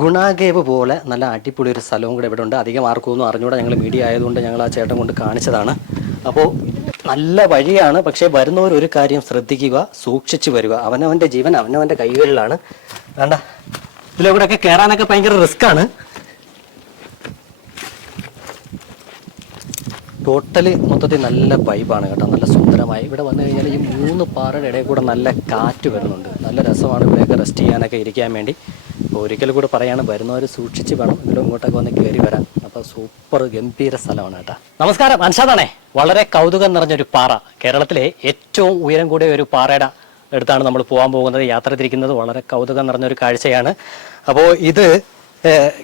ഗുണാഗേവ് പോലെ നല്ല അടിപൊളി ഒരു സ്ഥലവും കൂടെ ഇവിടെ ഉണ്ട്. അധികം ആർക്കും ഒന്നും ഞങ്ങൾ മീഡിയ ആയതുകൊണ്ട് ഞങ്ങൾ ആ ചേട്ടൻ കൊണ്ട് കാണിച്ചതാണ്. അപ്പോൾ നല്ല വഴിയാണ്. പക്ഷേ വരുന്നവർ ഒരു കാര്യം ശ്രദ്ധിക്കുക സൂക്ഷിച്ചു വരിക. അവനവന്റെ ജീവൻ അവനവന്റെ കൈകളിലാണ്. വേണ്ട. ഇതിലൂടെയൊക്കെ കയറാനൊക്കെ ഭയങ്കര റിസ്ക്കാണ്. ടോട്ടലി മൊത്തത്തിൽ നല്ല വൈബാണ് കേട്ടോ. നല്ല സുന്ദരമായി. ഇവിടെ വന്നു കഴിഞ്ഞാൽ ഈ മൂന്ന് പാറയുടെ ഇടയിൽ കൂടെ നല്ല കാറ്റ് വരുന്നുണ്ട്. നല്ല രസമാണ് ഇവിടെയൊക്കെ റെസ്റ്റ് ചെയ്യാനൊക്കെ ഇരിക്കാൻ വേണ്ടി. അപ്പോൾ ഒരിക്കൽ കൂടെ പറയാണ് വരുന്നവർ സൂക്ഷിച്ച് വേണം ഇതിലും ഇങ്ങോട്ടൊക്കെ വന്ന് കയറി വരാം അപ്പോൾ സൂപ്പർ ഗംഭീര സ്ഥലമാണ് കേട്ടോ. നമസ്കാരം അൻഷാദാണേ. വളരെ കൗതുകം നിറഞ്ഞൊരു പാറ. കേരളത്തിലെ ഏറ്റവും ഉയരം കൂടിയ ഒരു പാറയുടെ അടുത്താണ് നമ്മൾ പോകാൻ പോകുന്നത് യാത്ര തിരിക്കുന്നത്. വളരെ കൗതുകം നിറഞ്ഞൊരു കാഴ്ചയാണ്. അപ്പോൾ ഇത്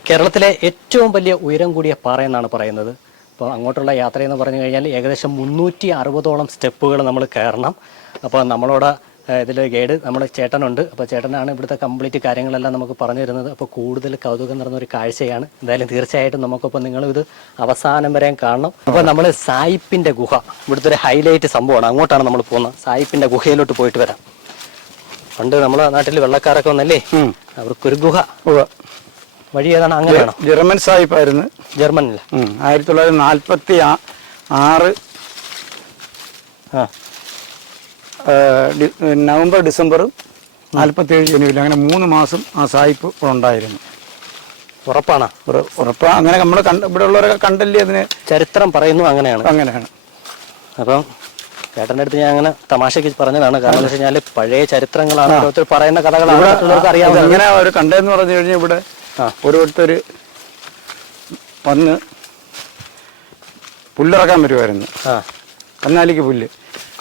കേരളത്തിലെ ഏറ്റവും വലിയ ഉയരം കൂടിയ പാറ എന്നാണ് പറയുന്നത്. അപ്പോൾ അങ്ങോട്ടുള്ള യാത്ര എന്ന് പറഞ്ഞു കഴിഞ്ഞാൽ ഏകദേശം മുന്നൂറ്റി അറുപതോളം സ്റ്റെപ്പുകൾ നമ്മൾ കയറണം. അപ്പോൾ നമ്മളോട് ഇതിൽ ഗൈഡ് നമ്മുടെ ചേട്ടനുണ്ട്. അപ്പോൾ ചേട്ടനാണ് ഇവിടുത്തെ കംപ്ലീറ്റ് കാര്യങ്ങളെല്ലാം നമുക്ക് പറഞ്ഞു തരുന്നത്. അപ്പോൾ കൂടുതൽ കൗതുകം നിറഞ്ഞ ഒരു കാഴ്ചയാണ്. എന്തായാലും തീർച്ചയായിട്ടും നമുക്കിപ്പോൾ നിങ്ങൾ ഇത് അവസാനം വരെയും കാണണം. അപ്പോൾ നമ്മൾ സായിപ്പിന്റെ ഗുഹ. ഇവിടുത്തെ ഒരു ഹൈലൈറ്റ് സംഭവമാണ്. അങ്ങോട്ടാണ് നമ്മൾ പോകുന്നത്. സായിപ്പിന്റെ ഗുഹയിലോട്ട് പോയിട്ട് വരാം. പണ്ട് നമ്മളെ നാട്ടിൽ വെള്ളക്കാരൊക്കെ വന്നല്ലേ? അവർക്കൊരു ഗുഹ. വഴി ഏതാണ്? അങ്ങനെയാണോ ജർമ്മൻ സാഹിബായിരുന്നു ജർമ്മനിൽ. ആയിരത്തി തൊള്ളായിരത്തി നാൽപ്പത്തി ആറ്. ആ. നവംബർ ഡിസംബറും നാൽപ്പത്തി ഏഴ് ജനുവരി അങ്ങനെ മൂന്ന് മാസം ആ സായിപ്പ് ഉണ്ടായിരുന്നു. ഉറപ്പാണ്? ഉറപ്പാണ് അങ്ങനെ നമ്മൾ കണ്ട ഇവിടെ ഉള്ളവരൊക്കെ കണ്ടല്ലേ അതിന് ചരിത്രം പറയുന്നു അങ്ങനെയാണ്. അങ്ങനെയാണ്. അപ്പം ചേട്ടന്റെ അടുത്ത് ഞാൻ അങ്ങനെ തമാശക്ക് പറഞ്ഞതാണ്. കാരണം വെച്ച് കഴിഞ്ഞാൽ പഴയ ചരിത്രങ്ങളാണ് ഓരോരുത്തർ പറയുന്ന കഥകളാണ് അറിയാം അങ്ങനെ അവർ കണ്ടതെന്ന് പറഞ്ഞു കഴിഞ്ഞാൽ ഇവിടെ ആ. ഓരോരുത്തർ വന്ന് പുല്ലിറക്കാൻ വരുമായിരുന്നു ആ. കന്നാലിക്ക് പുല്ല്.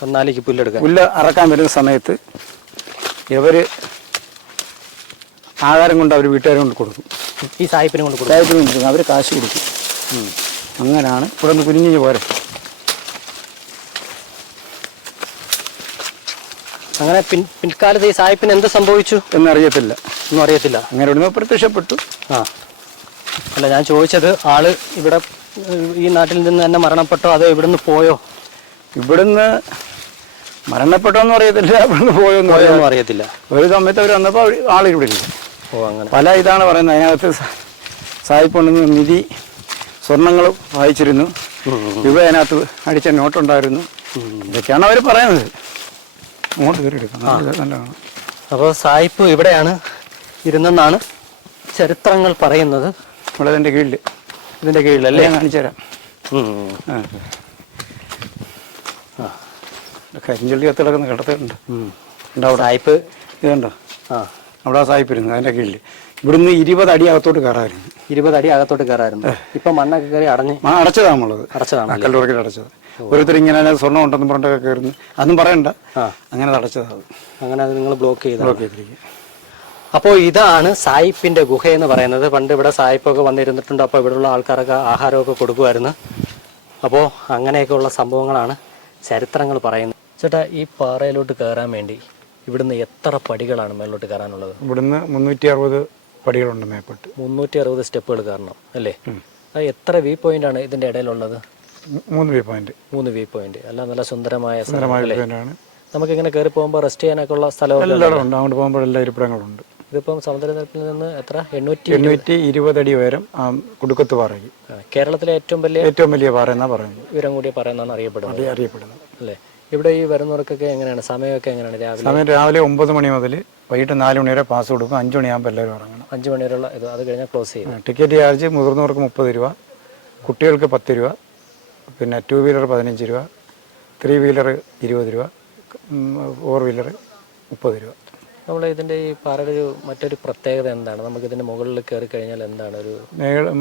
കൊന്നാലിക്ക് പുല്ലെടുക്കാൻ. പുല്ല് അറക്കാൻ വരുന്ന സമയത്ത് ഇവർ ആഹാരം കൊണ്ട് അവർ വീട്ടുകാരെ കൊണ്ട് കൊടുക്കും. ഈ സായിപ്പിനെ കൊണ്ട് കൊടുക്കും. സാഹിബിന് കൊടുക്കും. അവർ കാശ് കൊടുക്കും. അങ്ങനെയാണ് ഇവിടെ നിന്ന് കുനിഞ്ഞു പോരെ. അങ്ങനെ പിൻ പിൽക്കാലത്ത് ഈ സായിപ്പിന് എന്ത് സംഭവിച്ചു? എന്നറിയത്തില്ല. ഒന്നും അറിയത്തില്ല. അങ്ങനെ ഇവിടുന്ന് പ്രത്യക്ഷപ്പെട്ടു. ആ. അല്ല ഞാൻ ചോദിച്ചത് ആൾ ഇവിടെ ഈ നാട്ടിൽ നിന്ന് തന്നെ മരണപ്പെട്ടോ? അതോ ഇവിടുന്ന് പോയോ? ഇവിടുന്ന് മരണപ്പെട്ടോന്നും അറിയത്തില്ല അവിടുന്ന് പോയോന്നും പോയോന്നും അറിയത്തില്ല. ഒരു സമയത്ത് അവർ വന്നപ്പോൾ ആളിവിടെ ഇല്ല. ഓ അങ്ങനെ. പല ഇതാണ് പറയുന്നത്. അതിനകത്ത് സായിപ്പുണ്ടെന്ന് നിധി സ്വർണങ്ങൾ വായിച്ചിരുന്നു. രൂപ അതിനകത്ത് അടിച്ച നോട്ടുണ്ടായിരുന്നു. ഇതൊക്കെയാണ് അവർ പറയുന്നത്. അങ്ങോട്ട് കയറി നല്ലതാണ്. അപ്പോൾ സായിപ്പ് ഇവിടെയാണ് ഇരുന്നെന്നാണ് ചരിത്രങ്ങൾ പറയുന്നത്. ഇവിടെ കീഴിൽ ഇതിന്റെ കീഴിൽ അല്ലേ? കാണിച്ചു തരാം. കരിഞ്ചൊള്ളി കത്ത് കിടക്കുന്ന കിടത്തുണ്ട്. ഉണ്ട് അവിടെ. സായിപ്പ്? ഇതുണ്ടോ? ആ. അവിടെ ആ സായിപ്പ് ഇരുന്നു അതിന്റെ കീഴിൽ ഇവിടുന്ന് ഇരുപത് അടി അകത്തോട്ട് കയറായിരുന്നു. ഇരുപത് അടി അകത്തോട്ട് കയറായിരുന്നു. ഇപ്പൊ മണ്ണൊക്കെ കയറി അടഞ്ഞ് അടച്ചതാണ് നമ്മളുള്ളത് അടച്ചതാണ് കല്ലുറക്കിൽ അടച്ചത്. ഓരോരുത്തർ ഇങ്ങനെ സ്വർണം ഉണ്ടെന്ന് പറഞ്ഞിട്ടൊക്കെ കയറുന്നു. അതും പറയണ്ട. അങ്ങനെ അടച്ചതാണ് അങ്ങനെ അത് നിങ്ങൾ ബ്ലോക്ക് ചെയ്ത് ബ്ലോക്ക് ചെയ്തിരിക്കുക. അപ്പോൾ ഇതാണ് സായിപ്പിന്റെ ഗുഹ എന്ന് പറയുന്നത്. പണ്ട് ഇവിടെ സായിപ്പൊക്കെ വന്നിരുന്നിട്ടുണ്ട്. അപ്പോൾ ഇവിടെയുള്ള ആൾക്കാരൊക്കെ ആഹാരമൊക്കെ കൊടുക്കുമായിരുന്നു. അപ്പോൾ അങ്ങനെയൊക്കെയുള്ള സംഭവങ്ങളാണ് ചരിത്രങ്ങൾ പറയുന്നത്. ചേട്ടാ ഈ പാറയിലോട്ട് കയറാൻ വേണ്ടി ഇവിടുന്ന് എത്ര പടികളാണ് മേളിലോട്ട് കയറാനുള്ളത്? ഇവിടുന്ന് മുന്നൂറ്റി അറുപത് പടികളുണ്ട് മേപ്പെട്ട്. മുന്നൂറ്റി അറുപത് സ്റ്റെപ്പുകൾ കയറണം അല്ലേ? അത് എത്ര വ്യൂ പോയിന്റ് ആണ് ഇതിന്റെ ഇടയിലുള്ളത്? മൂന്ന് വ്യൂ പോയിന്റ് മൂന്ന് വ്യൂ പോയിന്റ് അല്ല നല്ല സുന്ദരമായ സ്ഥലം സുന്ദരമായ അല്ലേ? വ്യൂ പോയിന്റാണ് നമുക്ക് ഇങ്ങനെ കയറി പോകുമ്പോൾ റെസ്റ്റ് ചെയ്യാനൊക്കെ ഉള്ള സ്ഥലം ഉണ്ട്. അങ്ങോട്ട് പോകുമ്പോൾ എല്ലാ ഇരിപ്പിടങ്ങളുണ്ട് ഇതിപ്പം സമുദ്രനിരപ്പിൽ നിന്ന് എത്ര? എണ്ണൂറ്റി എണ്ണൂറ്റി ഇരുപത് അടി ഉയരം കുടുക്കത്ത് പാറയ്ക്ക് കേരളത്തിലെ ഏറ്റവും വലിയ ഏറ്റവും വലിയ പാറ എന്നാ പറയുന്നത്. വിവരം കൂടിയ പറയുന്നതാണ് അറിയപ്പെടുന്നത്. അത് അറിയപ്പെടുന്നത്. അല്ലേ? ഇവിടെ ഈ വരുന്നവർക്കൊക്കെ എങ്ങനെയാണ്? സമയമൊക്കെ എങ്ങനെയാണ് രാവിലെ? സമയം രാവിലെ ഒമ്പത് മണി മുതൽ വൈകിട്ട് നാല് മണി വരെ പാസ് കൊടുക്കും. അഞ്ച് മണിയാകുമ്പോൾ എല്ലാവരും ഇറങ്ങണം. അഞ്ച് മണി വരെയുള്ള ഇത് അത് കഴിഞ്ഞാൽ ക്ലോസ് ചെയ്യും. ടിക്കറ്റ് ചാർജ് മുതിർന്നവർക്ക് മുപ്പത് രൂപ കുട്ടികൾക്ക് പത്ത് രൂപ പിന്നെ ടു വീലർ പതിനഞ്ച് രൂപ ത്രീ വീലർ ഇരുപത് രൂപ ഫോർ വീലർ മുപ്പത് രൂപ. നമ്മൾ ഇതിന്റെ ഈ പാറയുടെ ഒരു മറ്റൊരു പ്രത്യേകത എന്താണ്? നമുക്ക് ഇതിന്റെ മുകളിൽ കയറി കഴിഞ്ഞാൽ എന്താണ് ഒരു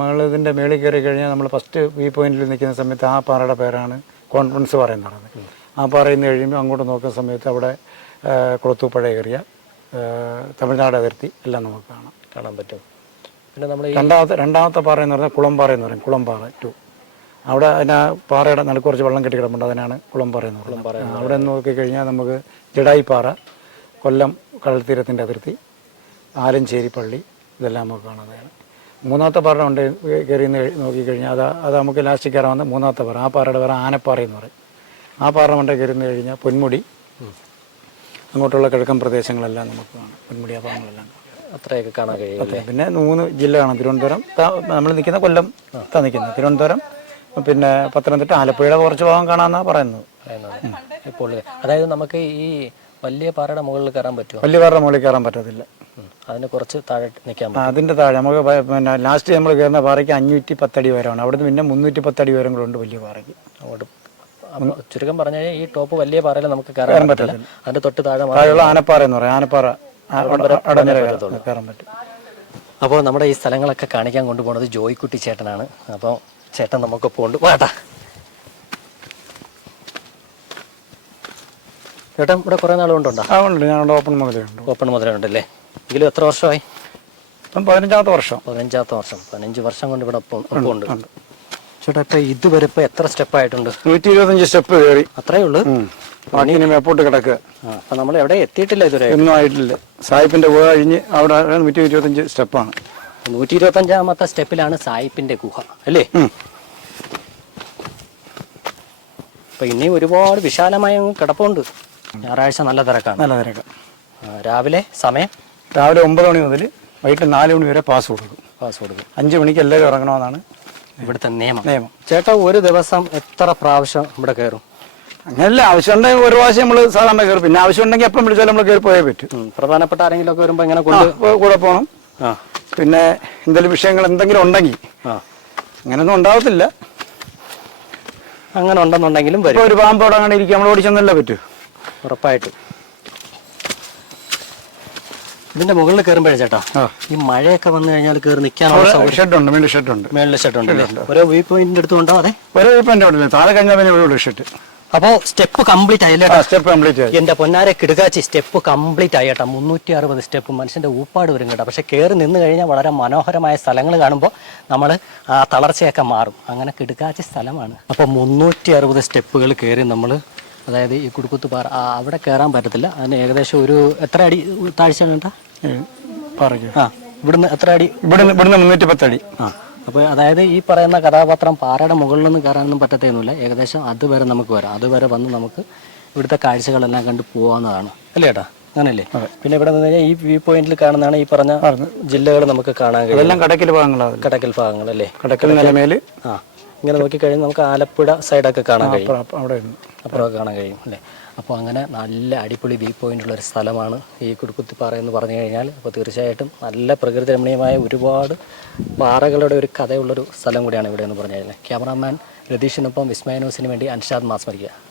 മുകളിൽ ഇതിന്റെ മേളിൽ കയറി കഴിഞ്ഞാൽ നമ്മൾ ഫസ്റ്റ് വ്യൂ പോയിന്റിൽ നിൽക്കുന്ന സമയത്ത് ആ പാറയുടെ പേരാണ് കോൺഫറൻസ് പറയുന്നത്. ആ പാറയിൽ നിന്ന് കഴിയുമ്പോൾ അങ്ങോട്ട് നോക്കുന്ന സമയത്ത് അവിടെ കുളത്തൂപ്പഴ കയറിയ തമിഴ്നാട് അതിർത്തി എല്ലാം നമുക്ക് കാണാം. കാണാൻ പറ്റും. പിന്നെ നമ്മൾ രണ്ടാമത്തെ രണ്ടാമത്തെ പാറ എന്ന് പറഞ്ഞാൽ കുളംപാറ എന്ന് പറയും കുളംപാറ ടു. അവിടെ അതിന് ആ പാറയുടെ നടുക്ക് കുറച്ച് വെള്ളം കെട്ടി കിടപ്പുണ്ട് അതിനാണ് കുളംപാറ എന്ന് പറയുന്നത്. അവിടെ നിന്ന് നോക്കിക്കഴിഞ്ഞാൽ നമുക്ക് ജഡായി പാറ കൊല്ലം കടൽത്തീരത്തിന്റെ അതിർത്തി ആലഞ്ചേരി പള്ളി ഇതെല്ലാം നമുക്ക് കാണാതെയാണ് മൂന്നാമത്തെ പാറ ഉണ്ട് കയറി നോക്കിക്കഴിഞ്ഞാൽ അത് അത് നമുക്ക് ലാസ്റ്റ് വന്ന മൂന്നാമത്തെ പാറ ആ പാറയുടെ പേര് ആനപ്പാറ എന്ന് പറയും. ആ പാർലമെന്റ് കയറുന്നു കഴിഞ്ഞാൽ പൊന്മുടി. അങ്ങോട്ടുള്ള കിഴക്കൻ പ്രദേശങ്ങളെല്ലാം നമുക്ക് കാണാം. പൊന്മുടി ആ ഭാഗങ്ങളെല്ലാം കാണാം. അത്രയൊക്കെ കാണാൻ കഴിയും പിന്നെ മൂന്ന് ജില്ലയാണ് തിരുവനന്തപുരം നമ്മൾ നിൽക്കുന്ന കൊല്ലം താ നിൽക്കുന്നത് തിരുവനന്തപുരം പിന്നെ പത്തനംതിട്ട ആലപ്പുഴയുടെ കുറച്ച് ഭാഗം കാണാമെന്നാണ് പറയുന്നത്. ഇപ്പോൾ അതായത് നമുക്ക് ഈ വലിയ പാറയുടെ മുകളിൽ കയറാൻ പറ്റുമോ വലിയ പാറയുടെ മുകളിൽ കയറാൻ പറ്റത്തില്ല. അതിന് കുറച്ച് താഴെ നിൽക്കാൻ അതിന്റെ താഴെ നമുക്ക് പിന്നെ ലാസ്റ്റ് നമ്മൾ കയറുന്ന പാറയ്ക്ക് അഞ്ഞൂറ്റി പത്തടി വരെയാണ് അവിടുന്ന് പിന്നെ മുന്നൂറ്റി പത്തടി വരെ കൂടെ ഉണ്ട് വലിയ പാറയ്ക്ക്. അങ്ങോട്ട് അപ്പൊ ചുരുക്കം പറഞ്ഞാൽ ഈ ടോപ്പ് വലിയ പാറയിൽ നമുക്ക് കയറാൻ പറ്റില്ല. അതിന്റെ തൊട്ട് താഴെ താഴെയുള്ള ആനപ്പാറ എന്ന് പറയാം. ആനപ്പാറ കയറാൻ പറ്റും. അപ്പോൾ നമ്മുടെ ഈ സ്ഥലങ്ങളൊക്കെ കാണിക്കാൻ കൊണ്ടുപോകുന്നത് ജോയിക്കുട്ടി ചേട്ടനാണ്. അപ്പോൾ ചേട്ടൻ നമുക്ക് പോണ്ട് വാട്ടാ ചേട്ടൻ ഇവിടെ കുറേ നാളും ആ ഉണ്ട്. ഞങ്ങളുടെ ഓപ്പൺ മുതലേ ഉണ്ട്. ഓപ്പൺ മുതലുണ്ടല്ലേ? എങ്കിലും എത്ര വർഷമായി? ഇപ്പം പതിനഞ്ചാമത്തെ വർഷം. പതിനഞ്ചാമത്തെ വർഷം. പതിനഞ്ച് വർഷം കൊണ്ട് ഇവിടെ ഒപ്പം ഉണ്ട്. ചേട്ടാ ഇപ്പൊ ഇതുവരെ ഇപ്പൊ എത്ര സ്റ്റെപ്പ് ആയിട്ടുണ്ട്? നൂറ്റി ഇരുപത്തഞ്ച് സ്റ്റെപ്പ് കയറി. അത്രേ ഉള്ളൂ? ഇനി മേപ്പോട്ട് കിടക്കുക. അപ്പൊ നമ്മൾ എവിടെ എത്തിയിട്ടില്ല ഇതുവരെ? ഒന്നും ആയിട്ടില്ല. സായിപ്പിന്റെ ഗുഹ കഴിഞ്ഞ് അവിടെ നൂറ്റി ഇരുപത്തഞ്ച് സ്റ്റെപ്പാണ്. നൂറ്റി ഇരുപത്തഞ്ചാമത്തെ സ്റ്റെപ്പിലാണ് സായിപ്പിന്റെ ഗുഹ അല്ലേ. അപ്പൊ ഇനി ഒരുപാട് വിശാലമായ കിടപ്പുണ്ട്. ഞായറാഴ്ച നല്ല തിരക്കാണ്. നല്ല തിരക്ക്. രാവിലെ സമയം? രാവിലെ ഒമ്പത് മണി മുതൽ വൈകിട്ട് നാല് മണി വരെ പാസ് കൊടുക്കും. പാസ് കൊടുക്കും. അഞ്ച് മണിക്ക് എല്ലാവരും ഇറങ്ങണമെന്നാണ് ഇവിടുത്തെ നിയമം. നിയമം. ചേട്ടാ ഒരു ദിവസം എത്ര പ്രാവശ്യം ഇവിടെ കയറും? അങ്ങനെയല്ല ആവശ്യമുണ്ടെങ്കിൽ ഒരു പ്രാവശ്യം നമ്മൾ സാധാരണ കയറും. പിന്നെ ആവശ്യമുണ്ടെങ്കിൽ എപ്പം വിളിച്ചാലും നമ്മൾ കയറി പോയേ പറ്റും. ഉം, പ്രധാനപ്പെട്ട ആരെങ്കിലും ഒക്കെ വരുമ്പോ ഇങ്ങനെ കൊണ്ട് കൂടെ പോകണം ആ. പിന്നെ എന്തെങ്കിലും വിഷയങ്ങൾ എന്തെങ്കിലും ഉണ്ടെങ്കിൽ. ആ. അങ്ങനെയൊന്നും ഉണ്ടാവത്തില്ല. അങ്ങനെ ഉണ്ടെന്നുണ്ടെങ്കിലും വരും. ഇപ്പോൾ ഒരു പാമ്പോടെ അങ്ങനെ ഇരിക്കും നമ്മൾ ഓടിച്ചെന്നല്ലേ പറ്റൂ. ഉറപ്പായിട്ടും. ഇതിന്റെ മുകളിൽ കയറുമ്പോഴേ ചേട്ടാ ഈ മഴയൊക്കെ വന്നു കഴിഞ്ഞാൽ കയറി നിൽക്കാനുള്ള ഷെഡുണ്ട് മേളിൽ ഷെഡുണ്ട്. മേളിൽ ഷെഡ് ഉണ്ടല്ലേ ഓരോ വ്യൂ പോയിന്റിന്റെ അടുത്തുണ്ടോ അതെ? ഓരോ വ്യൂ പോയിന്റ് അവിടെ താഴെ കഴിഞ്ഞാൽ ഇവിടെ ഷെഡ്. അപ്പോ സ്റ്റെപ്പ് കംപ്ലീറ്റ് ആയില്ലേ ആ സ്റ്റെപ്പ് കംപ്ലീറ്റ് ആയി. എന്റെ പൊന്നാരെ കിടുകാച്ചി സ്റ്റെപ്പ് കംപ്ലീറ്റ് ആയി കേട്ടോ മുന്നൂറ്റി അറുപത് സ്റ്റെപ്പ് മനുഷ്യന്റെ ഊപ്പാട് വരും കേട്ടോ. പക്ഷെ കയറി നിന്ന് കഴിഞ്ഞാൽ വളരെ മനോഹരമായ സ്ഥലങ്ങൾ കാണുമ്പോൾ നമ്മൾ ആ തളർച്ചയൊക്കെ മാറും. അങ്ങനെ കിടുകാച്ചി സ്ഥലമാണ്. അപ്പോൾ മുന്നൂറ്റി അറുപത് സ്റ്റെപ്പുകൾ കയറി നമ്മൾ അതായത് ഈ കുടുക്കുത്ത് പാറ ആ, അവിടെ കയറാൻ പറ്റത്തില്ല. അതിന് ഏകദേശം ഒരു എത്ര അടി താഴ്ചയാണ് കേട്ടാ പാറയ്ക്ക്. ആ ഇവിടുന്ന് എത്ര അടി? ഇവിടുന്ന് ഇവിടുന്ന് മുന്നൂറ്റി പത്തടി ആ അപ്പോൾ അതായത് ഈ പറയുന്ന കഥാപാത്രം പാറയുടെ മുകളിലൊന്നും കയറാനൊന്നും പറ്റത്തേന്നുമില്ല. ഏകദേശം അതുവരെ നമുക്ക് വരാം. അതുവരെ വന്ന് നമുക്ക് ഇവിടുത്തെ കാഴ്ചകളെല്ലാം കണ്ട് പോകാവുന്നതാണ് അല്ലേ ഏട്ടാ? അങ്ങനല്ലേ? പിന്നെ ഇവിടെ നിന്ന് കഴിഞ്ഞാൽ ഈ വ്യൂ പോയിന്റിൽ കാണുന്നതാണ് ഈ പറഞ്ഞ ജില്ലകൾ നമുക്ക് കാണാൻ കഴിയും ഇതെല്ലാം കടക്കിൽ ഭാഗങ്ങളാണ് കടക്കൽ ഭാഗങ്ങൾ അല്ലേ കടക്കൽ നിലമേൽ ആ ഇങ്ങനെ നോക്കിക്കഴിഞ്ഞാൽ നമുക്ക് ആലപ്പുഴ സൈഡൊക്കെ കാണാൻ കഴിയും. അവിടെ ഉണ്ട്. അപ്പുറമൊക്കെ കാണാൻ കഴിയും അല്ലേ? അപ്പോൾ അങ്ങനെ നല്ല അടിപൊളി വ്യൂ പോയിന്റുള്ള ഒരു സ്ഥലമാണ് ഈ കുടുക്കുത്തിപ്പാറ എന്ന് പറഞ്ഞു കഴിഞ്ഞാൽ. അപ്പോൾ തീർച്ചയായിട്ടും നല്ല പ്രകൃതി രമണീയമായ ഒരുപാട് പാറകളുടെ ഒരു കഥയുള്ളൊരു സ്ഥലം കൂടിയാണ് ഇവിടെ എന്ന് പറഞ്ഞു കഴിഞ്ഞാൽ. ക്യാമറാമാൻ രതീഷിനൊപ്പം വിസ്മയ ന്യൂസിന് വേണ്ടി അൻഷാദ് മാസ്മരിക്കുക.